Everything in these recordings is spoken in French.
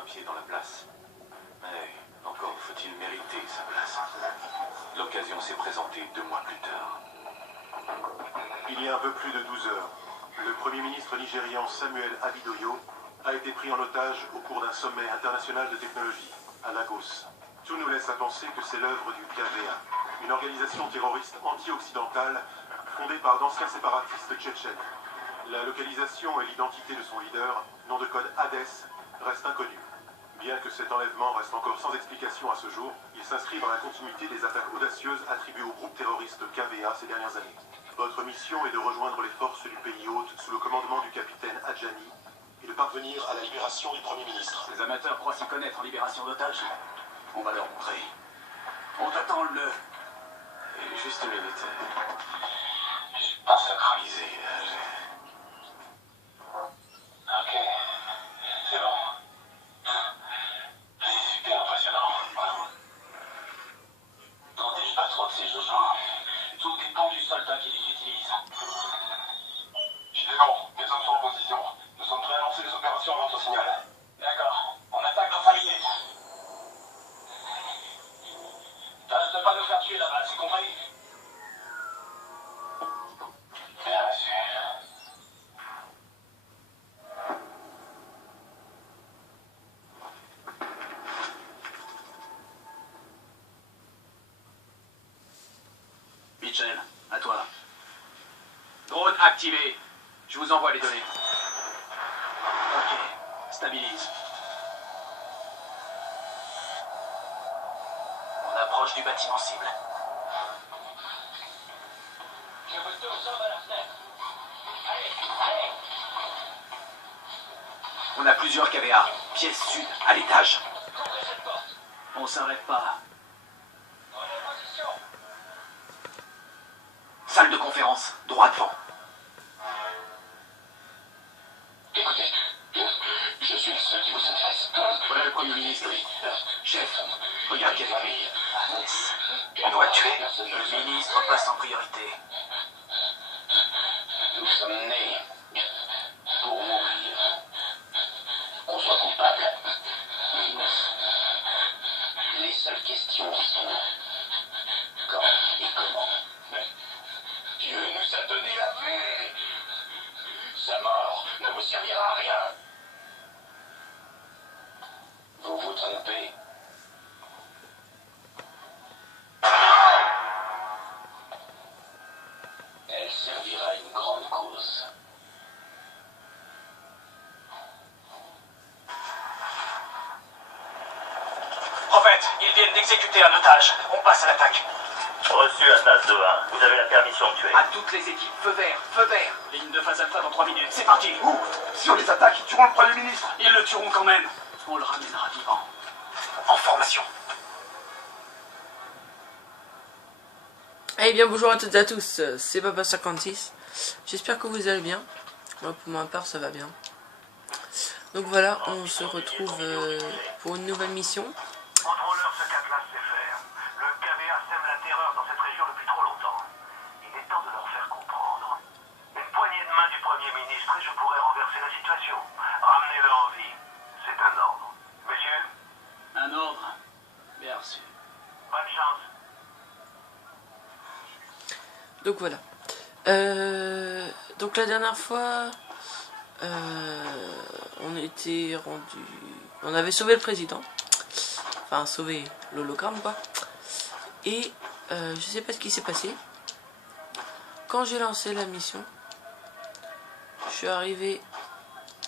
un pied dans la place. Mais encore faut-il mériter sa place. L'occasion s'est présentée 2 mois plus tard. Il y a un peu plus de 12 heures, le Premier ministre nigérian Samuel Abidoyo a été pris en otage au cours d'un sommet international de technologie à Lagos. Tout nous laisse à penser que c'est l'œuvre du KVA, une organisation terroriste anti-occidentale fondée par d'anciens séparatistes tchétchènes. La localisation et l'identité de son leader, nom de code Hades, restent inconnus. Bien que cet enlèvement reste encore sans explication à ce jour, il s'inscrit dans la continuité des attaques audacieuses attribuées au groupe terroriste KVA ces dernières années. Votre mission est de rejoindre les forces du pays hôte sous le commandement du capitaine Adjani et de parvenir à la libération du Premier ministre. Les amateurs croient s'y connaître en libération d'otages. On va leur montrer. On t'attend le... Et juste une minute. Je suis pas sacralisé. Ok. C'est bon. C'est super impressionnant. N'en dis pas trop de ces gens. Tout dépend du soldat qui les utilise. Gideon, mes hommes sont en position. Nous sommes prêts à lancer les opérations à votre signal. D'accord. On attaque dans 5 minutes. Tâche de pas nous faire tuer là-bas, c'est compris? Bien reçu. Mitchell, à toi. Drone activé. Je vous envoie les données. Ok, stabilise. On approche du bâtiment cible. Je vous sursomme à la fenêtre. Allez, allez! On a plusieurs KVA. Pièce sud, à l'étage. Couvrez cette porte. On s'arrête pas. Prenez position. Salle de conférence, droit devant. Écoutez, je suis le seul qui vous intéresse. Voilà le Premier ministre. Chef, regarde qui est avec lui. On doit le tuer. Le ministre passe en priorité. Nous sommes nés pour mourir. Qu'on soit coupable. Les seules questions sont quand et comment. Dieu nous a donné la vie. Sa mort ne vous servira à rien. Vous vous trompez. Elle servira à une grande cause. Prophète, ils viennent d'exécuter un otage. On passe à l'attaque. Reçu Atlas 2-1. Vous avez la permission de tuer. À toutes les équipes, feu vert, feu vert. Ligne de phase alpha dans 3 minutes. C'est parti. Si on les attaque, ils tueront le Premier ministre. Ils le tueront quand même. On le ramènera vivant. En formation. Eh bien bonjour à toutes et à tous, c'est Papa56. J'espère que vous allez bien. Moi pour ma part ça va bien. Donc voilà, on se retrouve pour une nouvelle mission. Contrôleur, ce qu'Atlas sait faire. Le KVA sème la terreur dans cette région depuis trop longtemps. Il est temps de leur faire comprendre. Une poignée de main du Premier ministre et je pourrais renverser la situation. Ramenez-le en vie. C'est un ordre. Monsieur, Un ordre. Bien reçu. bonne chance. Donc voilà. Donc la dernière fois, on était rendu... On avait sauvé le président. Enfin sauvé l'hologramme quoi. Et je sais pas ce qui s'est passé. Quand j'ai lancé la mission, je suis arrivé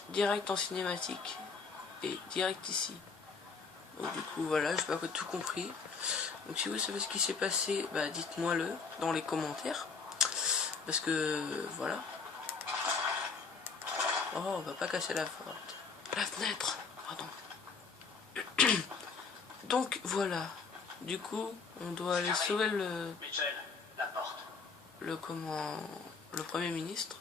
direct en cinématique et direct ici. Donc du coup voilà, j'ai pas tout compris. Donc si vous savez ce qui s'est passé, bah dites-moi le dans les commentaires. Parce que voilà. Oh, on va pas casser la porte. La fenêtre, pardon. Donc voilà. Du coup, on doit aller sauver Mitchell, la porte. le Premier ministre.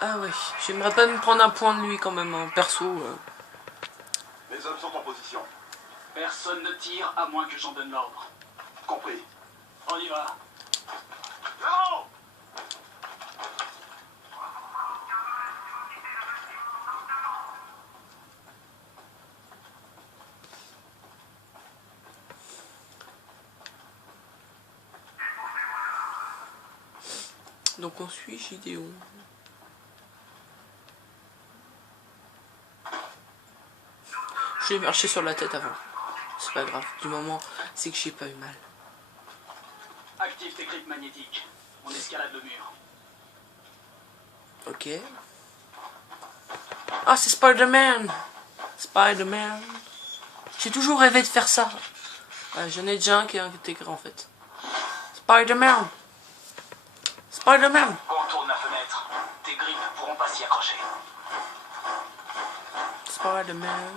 Ah ouais, j'aimerais pas me prendre un point de lui quand même, hein, perso. Les hommes sont en position. Personne ne tire à moins que j'en donne l'ordre. Compris. On y va. Non! Donc on suit Gideon. Je vais marcher sur la tête avant. C'est pas grave. Du moment, c'est que j'ai pas eu mal. Active tes grippes magnétiques. On escalade le mur. Ok. Ah, c'est Spider-Man. Spider-Man. J'ai toujours rêvé de faire ça. J'en ai déjà un qui est intégré en fait. Spider-Man. Spider-Man. Contourne la fenêtre. Tes grippes pourront pas s'y accrocher. Spider-Man.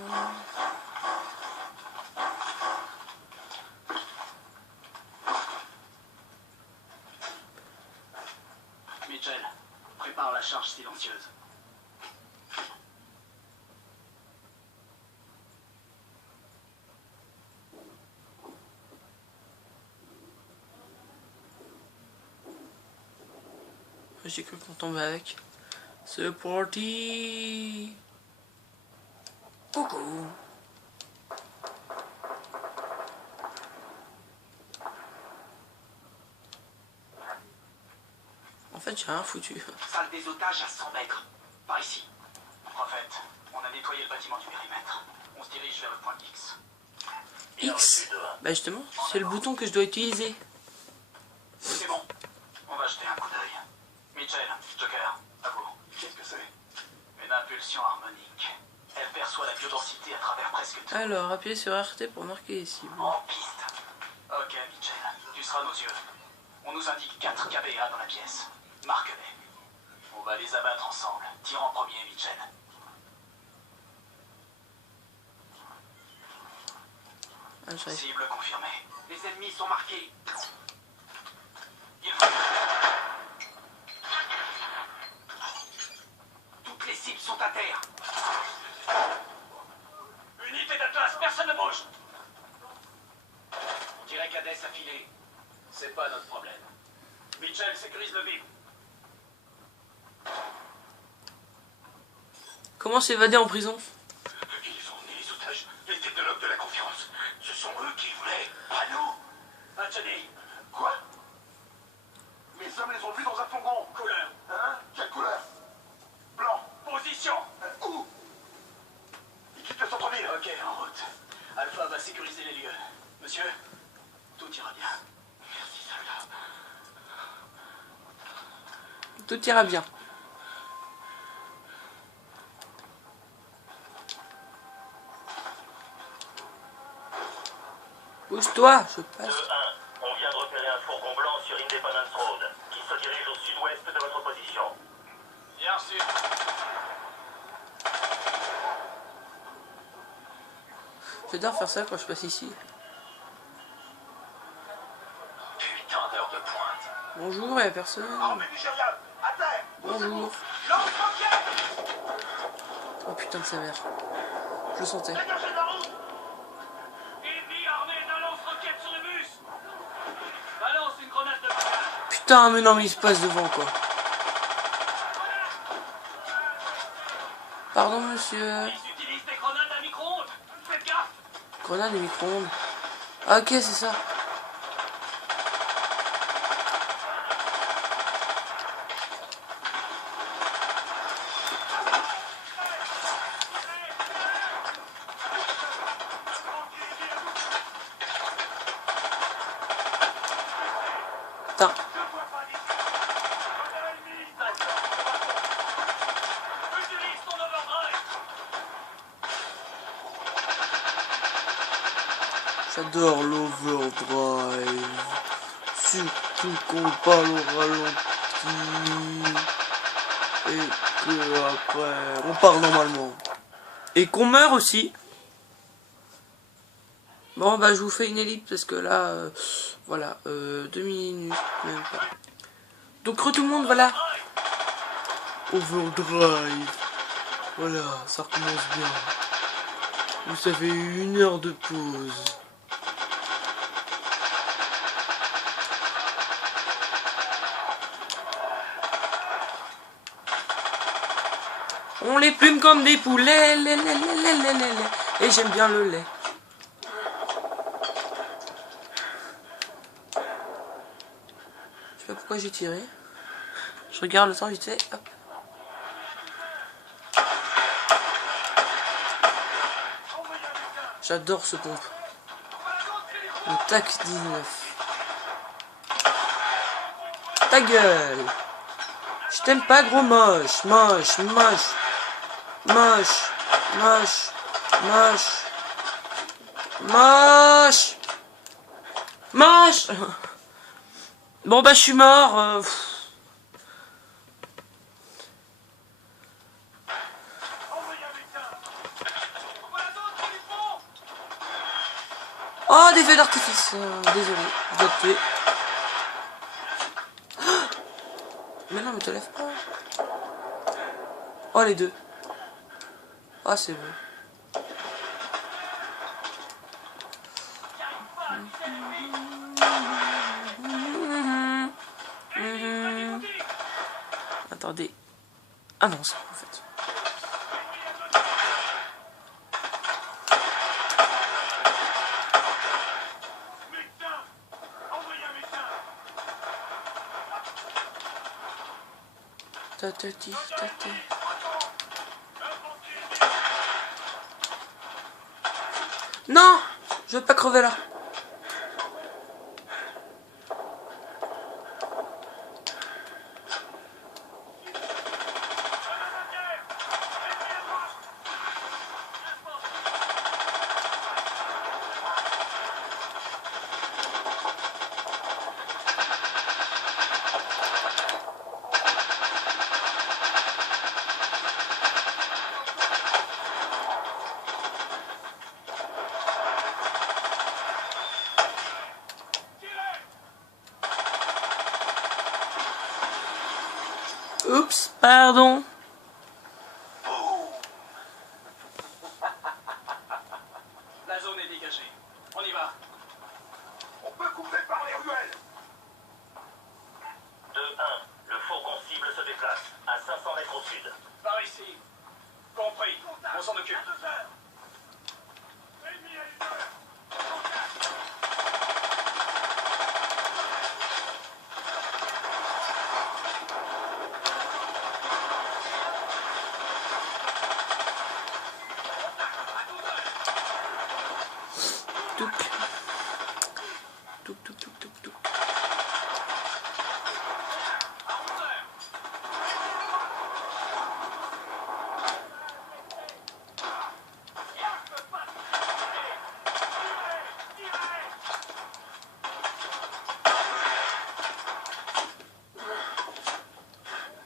Mitchell, prépare la charge silencieuse. J'ai cru qu'on tombait avec. C'est parti. Coucou. En fait, j'ai rien foutu. Salle des otages à 100 mètres. Par ici. Prophète, on a nettoyé le bâtiment du périmètre. On se dirige vers le point X. X. Bah justement, c'est le bouton que je dois utiliser. C'est bon. On va jeter un coup d'œil. Mitchell, Joker, à vous. Qu'est-ce que c'est? Une impulsion harmonique. Elle perçoit la biodensité à travers presque tout. Alors, appuyez sur RT pour marquer les cibles. En piste. Ok, Mitchell, tu seras à nos yeux. On nous indique 4 KBA dans la pièce. Marque-les. On va les abattre ensemble. Tire en premier, Mitchell. Ah, j'arrive. Cible confirmée. Les ennemis sont marqués. Il faut... Toutes les cibles sont à terre. Unité d'Atlas, personne ne bouge. On dirait qu'Hadès a filé. C'est pas notre problème. Mitchell sécurise le vide. Comment s'évader en prison? Ils ont emmené les otages, les technologues de la conférence. Ce sont eux qui voulaient. Pas nous. Anthony, Quoi? Mes hommes les ont vus dans un fourgon. couleur, Hein? Quelle couleur? Blanc. position. Où? Ils quittent le centre-ville. Ok, en route. Alpha va sécuriser les lieux. Monsieur, tout ira bien. Merci, soldat. Tout ira bien. Pousse-toi, je passe. 2-1, on vient de repérer un fourgon blanc sur Independence Road, qui se dirige au sud-ouest de votre position. Bien sûr. J'adore faire ça quand je passe ici. Putain d'heure de pointe. Bonjour, y'a personne. Armée nigériane, à terre. Bonjour. Lance-roquette. Oh putain de sa mère. Je le sentais. Dégagez de la route. Ennemi armé d'un lance-roquette sur le bus. Balance une grenade de bagages. Putain, mais non, mais il se passe devant quoi. Pardon, monsieur. Ils utilisent des grenades à micro-ondes. Faites gaffe. Grenade et micro-ondes. Ah, ok, c'est ça. Putain. Utilise ton overdrive. J'adore l'overdrive. Surtout qu'on parle au ralenti. Et que après, on parle normalement. Et qu'on meurt aussi. Bon, bah, je vous fais une ellipse parce que là, voilà, 2 minutes, même pas. Donc, tout le monde, voilà. Overdrive. Voilà, ça recommence bien. Vous avez eu 1 heure de pause. On les plume comme des poulets, et j'aime bien le lait. Je sais pas pourquoi j'ai tiré. Je regarde le temps vite fait. Hop. J'adore ce pompe. Le TAC 19. Ta gueule. Je t'aime pas, gros moche. Moche, moche. Moche. Moche. Moche. Moche. Moche. Bon bah je suis mort. Oh, des feux d'artifice. Désolé, je dois te tuer. Mais non, mais te lève pas. Oh, les deux. Ah, c'est bon. Attendez. Ah non, c'est en fait. Tatati, tati. Non, je veux pas crever là. Oups, pardon. La zone est dégagée. On y va. On peut couper par les ruelles. 2-1. Le fourgon cible se déplace à 500 mètres au sud. Par ici. Compris. On s'en occupe. Touc. Touc, touc, touc, touc, touc.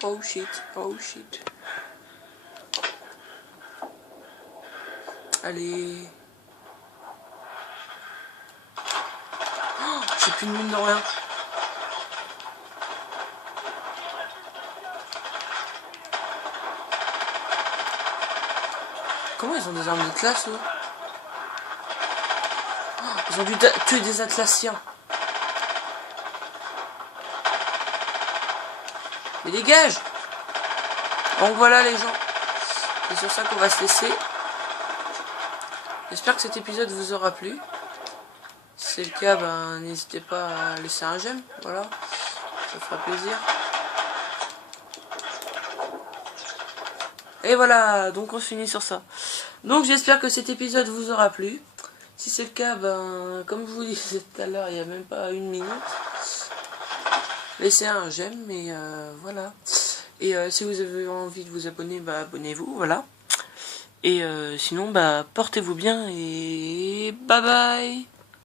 Oh shit, oh shit. Allez. Oh, j'ai plus de mine de rien. Comment ils ont des armes de classe, eux? Oh, ils ont dû tuer des Atlassiens. Mais dégage! Donc voilà les gens. C'est sur ça qu'on va se laisser. J'espère que cet épisode vous aura plu. Si c'est le cas, ben, n'hésitez pas à laisser un j'aime. Voilà. Ça fera plaisir. Et voilà, donc on finit sur ça. Donc j'espère que cet épisode vous aura plu. Si c'est le cas, ben, comme je vous disais tout à l'heure, il n'y a même pas une minute. Laissez un j'aime, mais voilà. Et si vous avez envie de vous abonner, bah abonnez-vous, voilà. Et sinon, bah portez-vous bien et bye bye.